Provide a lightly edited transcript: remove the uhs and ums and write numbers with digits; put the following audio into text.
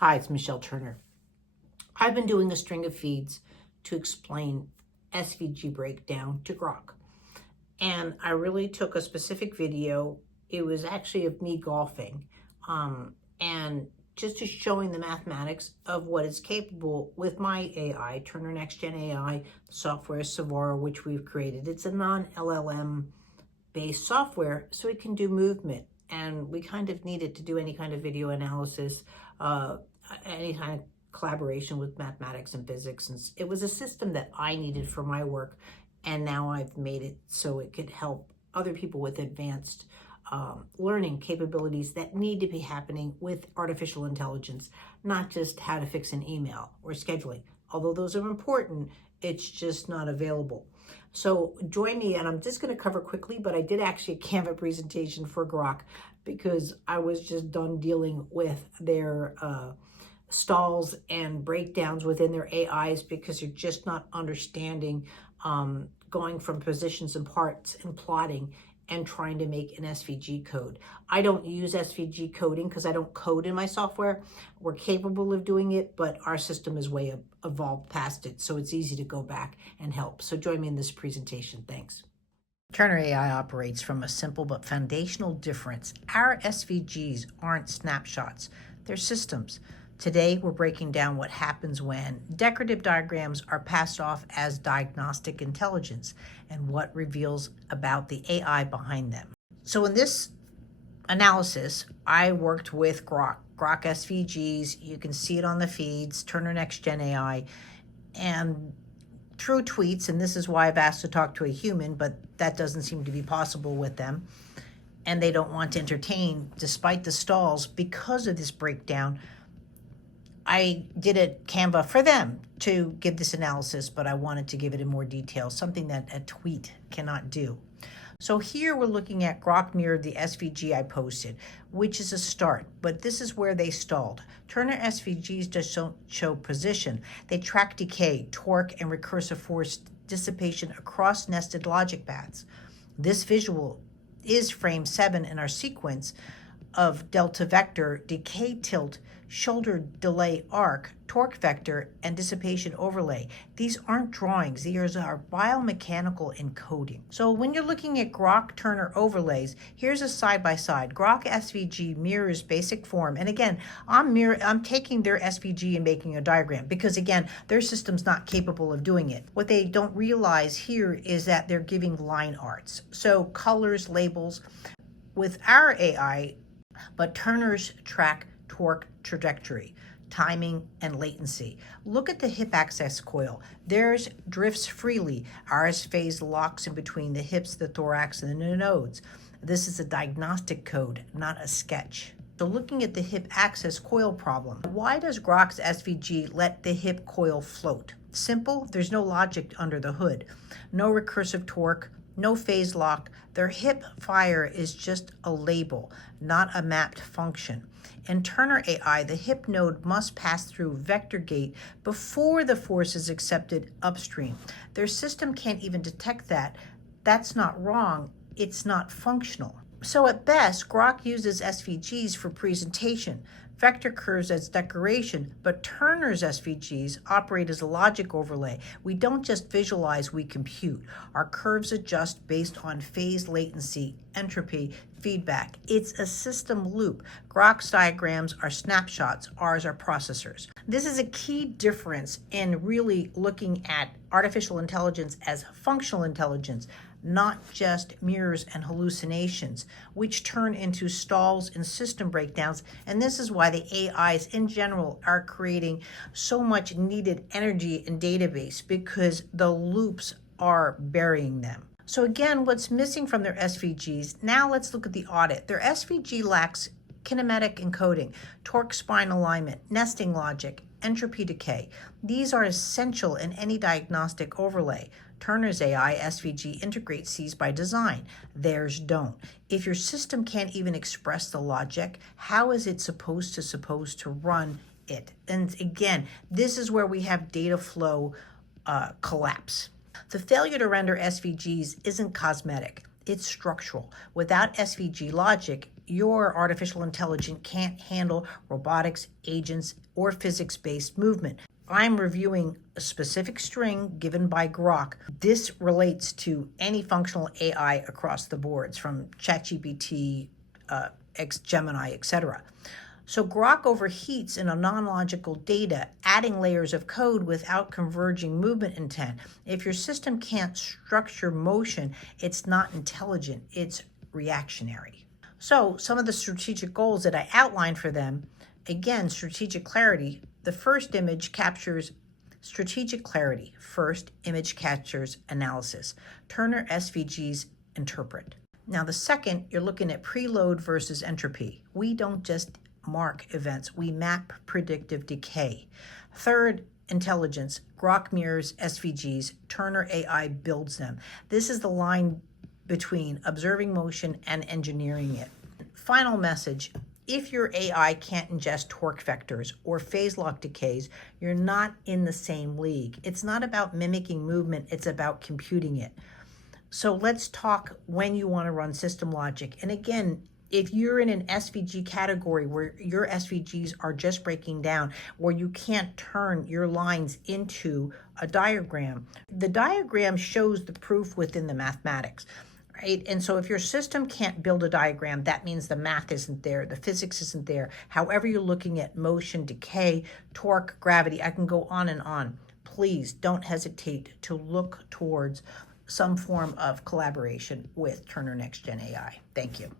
Hi, it's Michelle Turner. I've been doing a string of feeds to explain SVG breakdown to Grok. And I really took a specific video. It was actually of me golfing and just to showing the mathematics of what is capable with my AI, Turner NextGen AI, the software Savara, which we've created. It's a non-LLM based software, so it can do movement. And we kind of need it to do any kind of video analysis, any kind of collaboration with mathematics and physics. And it was a system that I needed for my work. And now I've made it so it could help other people with advanced learning capabilities that need to be happening with artificial intelligence, not just how to fix an email or scheduling. Although those are important, it's just not available. So join me, and I'm just going to cover quickly, but I did actually a Canva presentation for Grok because I was just done dealing with their stalls and breakdowns within their AIs because they're just not understanding going from positions and parts and plotting and trying to make an SVG code. I don't use SVG coding because I don't code in my software. We're capable of doing it, but our system is way evolved past it, so it's easy to go back and help. So join me in this presentation. Thanks. Turner AI operates from a simple but foundational difference. Our SVGs aren't snapshots, they're systems. Today, we're breaking down what happens when decorative diagrams are passed off as diagnostic intelligence and what reveals about the AI behind them. So in this analysis, I worked with Grok SVGs. You can see it on the feeds, Turner NextGen AI, and through tweets, and this is why I've asked to talk to a human, but that doesn't seem to be possible with them. And they don't want to entertain, despite the stalls, because of this breakdown. I did a Canva for them to give this analysis, but I wanted to give it in more detail, something that a tweet cannot do. So here we're looking at Grok mirrored the SVG I posted, which is a start, but this is where they stalled. Turner SVGs just don't show position. They track decay, torque, and recursive force dissipation across nested logic paths. This visual is frame 7 in our sequence of delta vector, decay tilt, shoulder delay arc, torque vector, and dissipation overlay. These aren't drawings, these are biomechanical encoding. So when you're looking at Grok Turner overlays, here's a side-by-side. Grok SVG mirrors basic form. And again, I'm taking their SVG and making a diagram because again, their system's not capable of doing it. What they don't realize here is that they're giving line arts. So colors, labels. With our AI, but Turner's track torque trajectory, timing, and latency. Look at the hip access coil. Theirs drifts freely. Ours phase locks in between the hips, the thorax, and the nodes. This is a diagnostic code, not a sketch. So looking at the hip access coil problem, why does Grok's SVG let the hip coil float? Simple, there's no logic under the hood. No recursive torque, no phase lock. Their hip fire is just a label, not a mapped function. In Turner AI, the hip node must pass through vector gate before the force is accepted upstream. Their system can't even detect that. That's not wrong, it's not functional. So at best, Grok uses SVGs for presentation, vector curves as decoration, but Turner's SVGs operate as a logic overlay. We don't just visualize, we compute. Our curves adjust based on phase latency, entropy, feedback. It's a system loop. Grok's diagrams are snapshots, ours are processors. This is a key difference in really looking at artificial intelligence as functional intelligence, not just mirrors and hallucinations, which turn into stalls and system breakdowns. And this is why the AIs in general are creating so much needed energy and database because the loops are burying them. So again, what's missing from their SVGs? Now let's look at the audit. Their SVG lacks kinematic encoding, torque spine alignment, nesting logic, entropy decay. These are essential in any diagnostic overlay. Turner's AI SVG integrates these by design. Theirs don't. If your system can't even express the logic, how is it supposed to run it? And again, this is where we have data flow collapse. The failure to render SVGs isn't cosmetic, it's structural. Without SVG logic, your artificial intelligence can't handle robotics, agents, or physics-based movement. I'm reviewing a specific string given by Grok. This relates to any functional AI across the boards, from ChatGPT, Gemini, etc. So Grok overheats in a non-logical data, adding layers of code without converging movement intent. If your system can't structure motion, it's not intelligent, it's reactionary. So some of the strategic goals that I outlined for them, again, strategic clarity. The first image captures strategic clarity. First image captures analysis. Turner SVGs interpret. Now the second, you're looking at preload versus entropy. We don't just mark events, we map predictive decay. Third, intelligence. Grok mirrors SVGs. Turner AI builds them. This is the line between observing motion and engineering it. Final message. If your AI can't ingest torque vectors or phase lock decays, you're not in the same league. It's not about mimicking movement, it's about computing it. So let's talk when you want to run system logic. And again, if you're in an SVG category where your SVGs are just breaking down, where you can't turn your lines into a diagram, the diagram shows the proof within the mathematics. Right? And so if your system can't build a diagram, that means the math isn't there, the physics isn't there. However you're looking at motion, decay, torque, gravity, I can go on and on. Please don't hesitate to look towards some form of collaboration with Turner NextGen AI. Thank you.